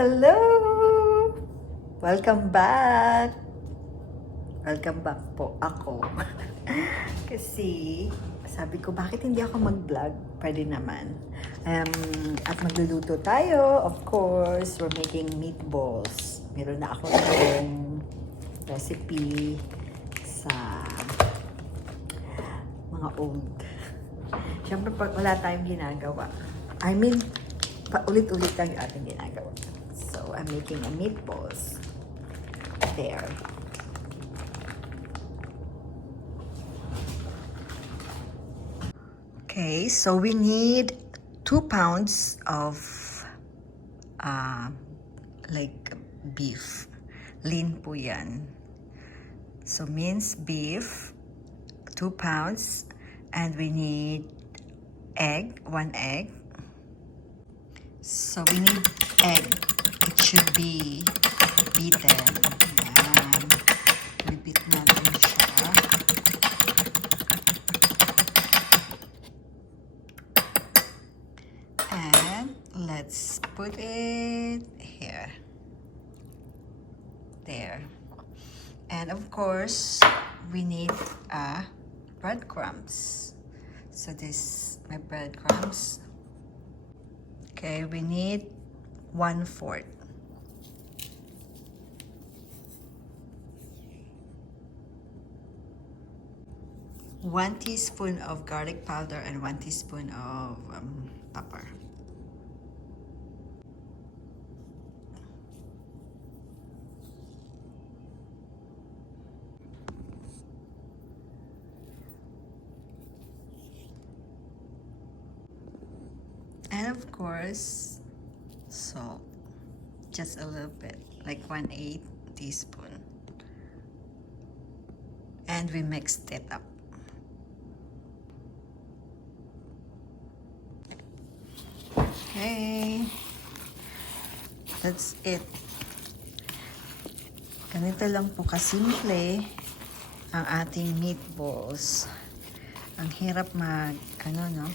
Hello! Welcome back! Welcome back po ako. Kasi sabi ko, bakit hindi ako mag-vlog? Pwede naman. At magluluto tayo. Of course, we're making meatballs. Meron na ako ng recipe sa mga old. Siyempre, pag wala tayong ginagawa, paulit-ulit lang yung ating ginagawa. So, I'm making a meatballs. There. Okay, so we need 2 pounds of like beef. Lean po yan. So, minced beef, 2 pounds. And we need egg, 1 egg. So we need egg. It should be beaten. Yan. Repeat natin siya. And let's put it here. There. And of course, we need breadcrumbs. So this my breadcrumbs. Okay, we need 1/4. One teaspoon of garlic powder and 1 teaspoon of pepper. And of course, salt. Just a little bit, like 1/8 teaspoon. And we mixed it up. Okay. That's it. Ganito lang po kasimple ang ating meatballs. Ang hirap no?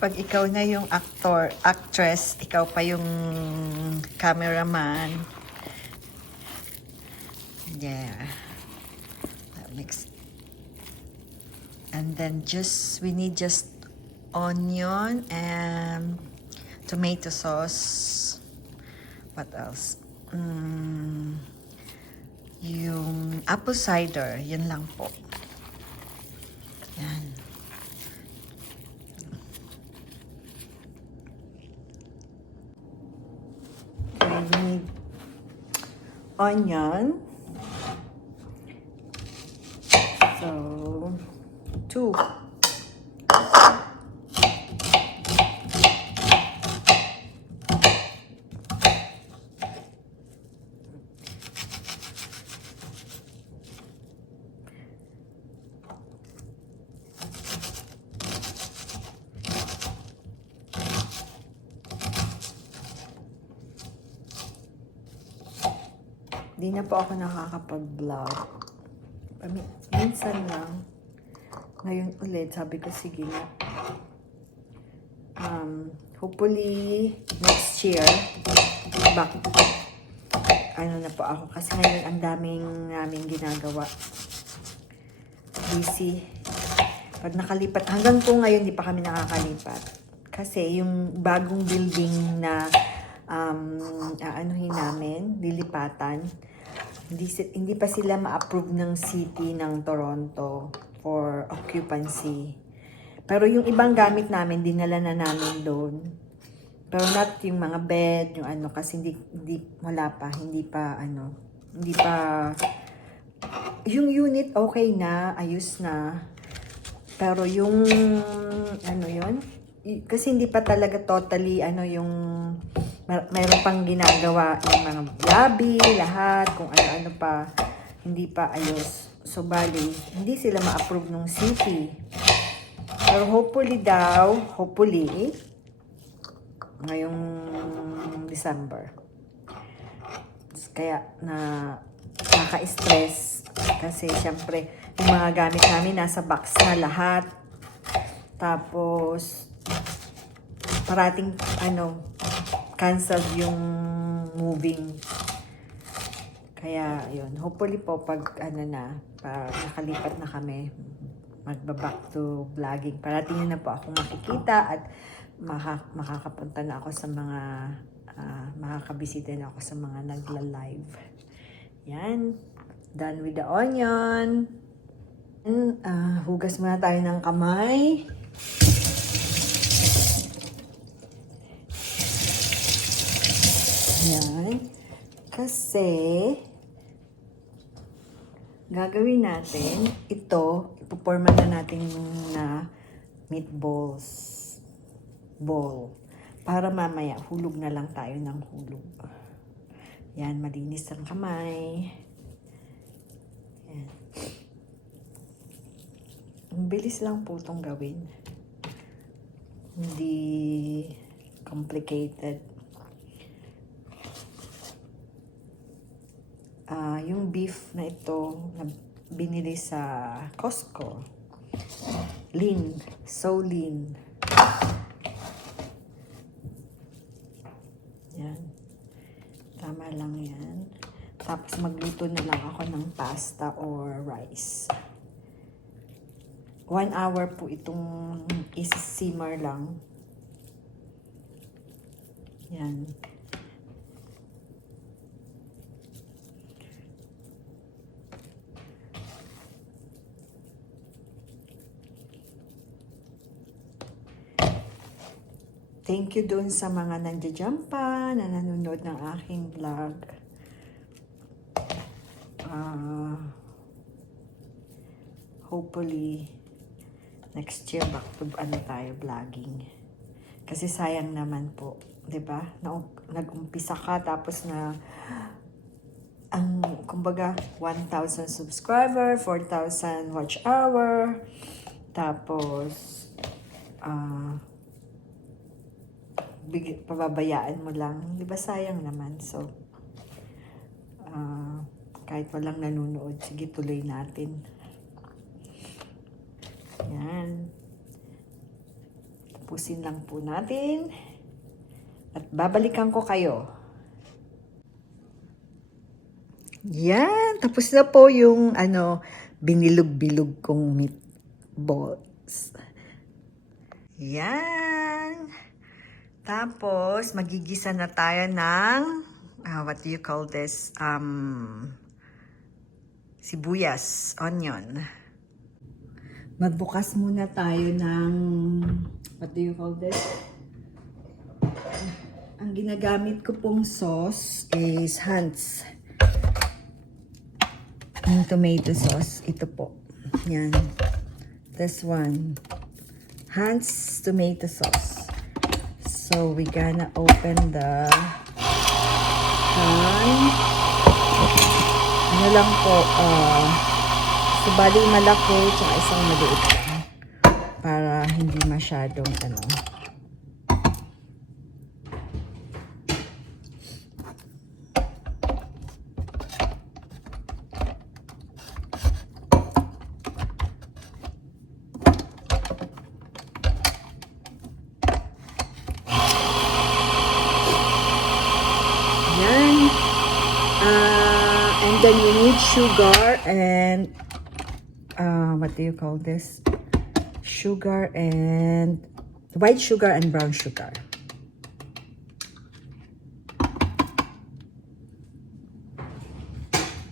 Pag ikaw na yung actress, ikaw pa yung cameraman. Yeah. Mix. And then we need just onion and tomato sauce. What else? Yung apple cider, yun lang po. Yan. We need onion. So, 2. Di na po ako nakakapag-vlog. Minsan lang. Ngayon ulit, sabi ko, sige na. Hopefully, next year, na po ako. Kasi ngayon, ang daming namin ginagawa. Busy. Pag nakalipat, hanggang po ngayon, di pa kami nakakalipat. Kasi yung bagong building na namin, dilipatan, hindi pa sila ma-approve ng city ng Toronto for occupancy. Pero yung ibang gamit namin, dinala na namin doon. Pero not yung mga bed, yung kasi hindi pa, yung unit okay na, ayos na. Pero yung, kasi hindi pa talaga totally, mayroon pang ginagawa yung mga lobby, lahat, kung ano-ano pa, hindi pa ayos. So, bali, hindi sila ma-approve ng city. Pero hopefully, ngayong December. Kaya nakaka-stress kasi syempre yung mga gamit namin nasa box na lahat. Tapos parating, cancel yung moving. Kaya, yun. Hopefully po, pag nakalipat na kami, magba-back to vlogging. Parating na po ako makikita at makakapunta na ako sa mga, makakabisita na ako sa mga nagla-live. Yan. Done with the onion. And, hugas muna tayo ng kamay. Yan. Kasi, gagawin natin, ito, ipuporma na natin na meatballs ball. Para mamaya, hulog na lang tayo ng hulog. Yan, malinis ang kamay. Yan. Ang bilis lang po itong gawin. Hindi complicated. Yung beef na ito, na binili sa Costco. Lean. So lean. Yan. Tama lang yan. Tapos magluto na lang ako ng pasta or rice. 1 hour po itong isi-simmer lang. Yan. Thank you doon sa mga nandiyan pa na nanonood ng aking vlog. Hopefully, next year back to tayo vlogging. Kasi sayang naman po, 'di ba? Nag-umpisa ka tapos na ang kumbaga 1,000 subscriber, 4,000 watch hour, tapos pababayaan mo lang, 'di ba, sayang naman. So kahit walang nanonood, sige, tuloy natin. Yan. Tapusin lang po natin at babalikan ko kayo. Yan, tapos na po yung binilog-bilog kong meatballs. Yan. Tapos, magigisa na tayo ng, what do you call this? Sibuyas, onion. Magbukas muna tayo ng, what do you call this? Ang ginagamit ko pong sauce is Hunt's. Yung tomato sauce, ito po. Yan. This one. Hunt's tomato sauce. So, we gonna open the can. Ano lang po, subaling malaki, tsaka isang maliit lang. Para hindi masyadong, and then you need sugar and what do you call this? Sugar and white sugar and brown sugar.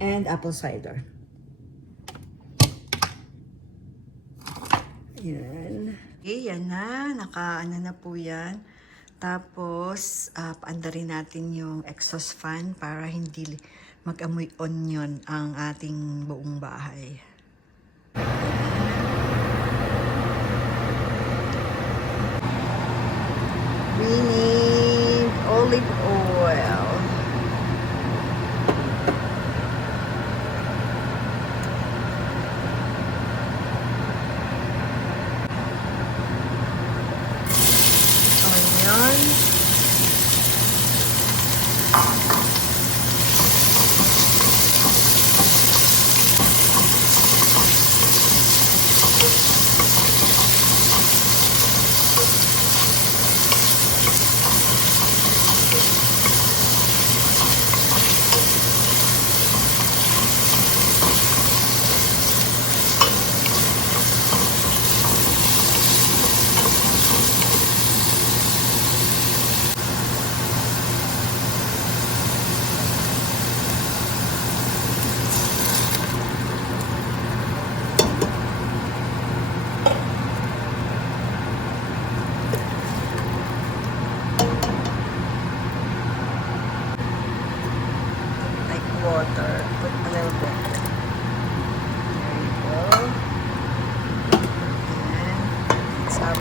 And apple cider. Yan. Okay, yan na. Naka-ano na po yan. Tapos, paandarin natin yung exhaust fan para hindi mag-amoy onion ang ating buong bahay. We need olive oil. Onion.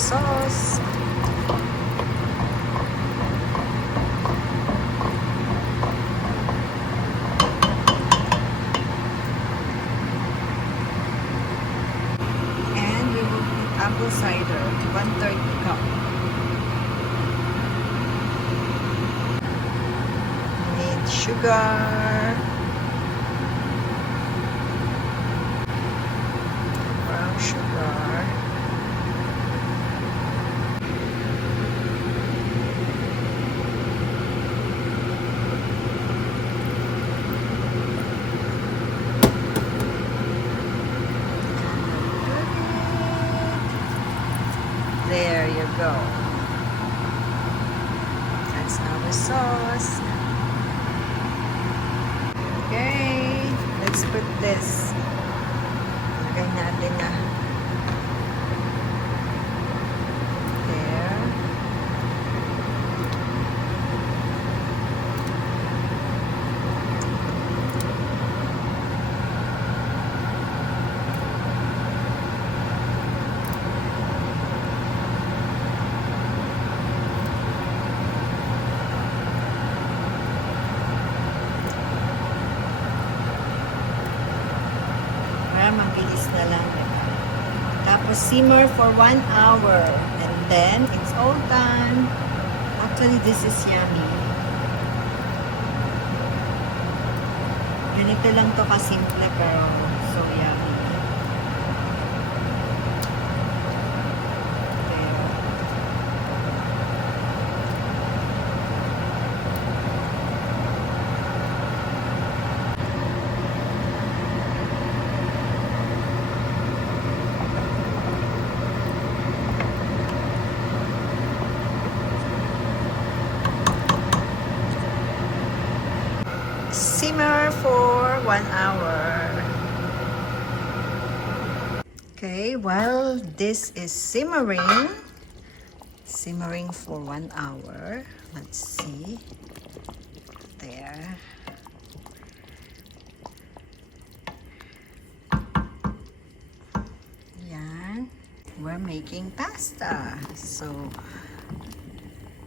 sauce. And we will put apple cider, 1/3 cup. Need sugar. Brown sugar. There you go. That's our sauce. Okay, let's put this. Lagay natin na. There. Mabilis na lang, diba? Tapos simmer for 1 hour and then it's all done. Actually, this is yummy. Ganito lang to kasimple pero so yummy. There. Simmer for 1 hour. Okay, while this is simmering for 1 hour, let's see. There. Yan. We're making pasta. So,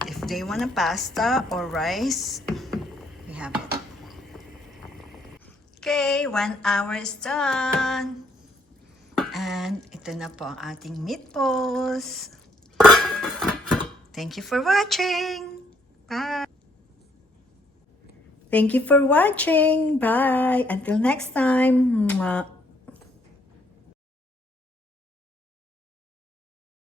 if they want a pasta or rice, we have it. Okay, 1 hour is done. And ito na po ang ating meatballs. Thank you for watching. Bye. Thank you for watching. Bye. Until next time. Mwah.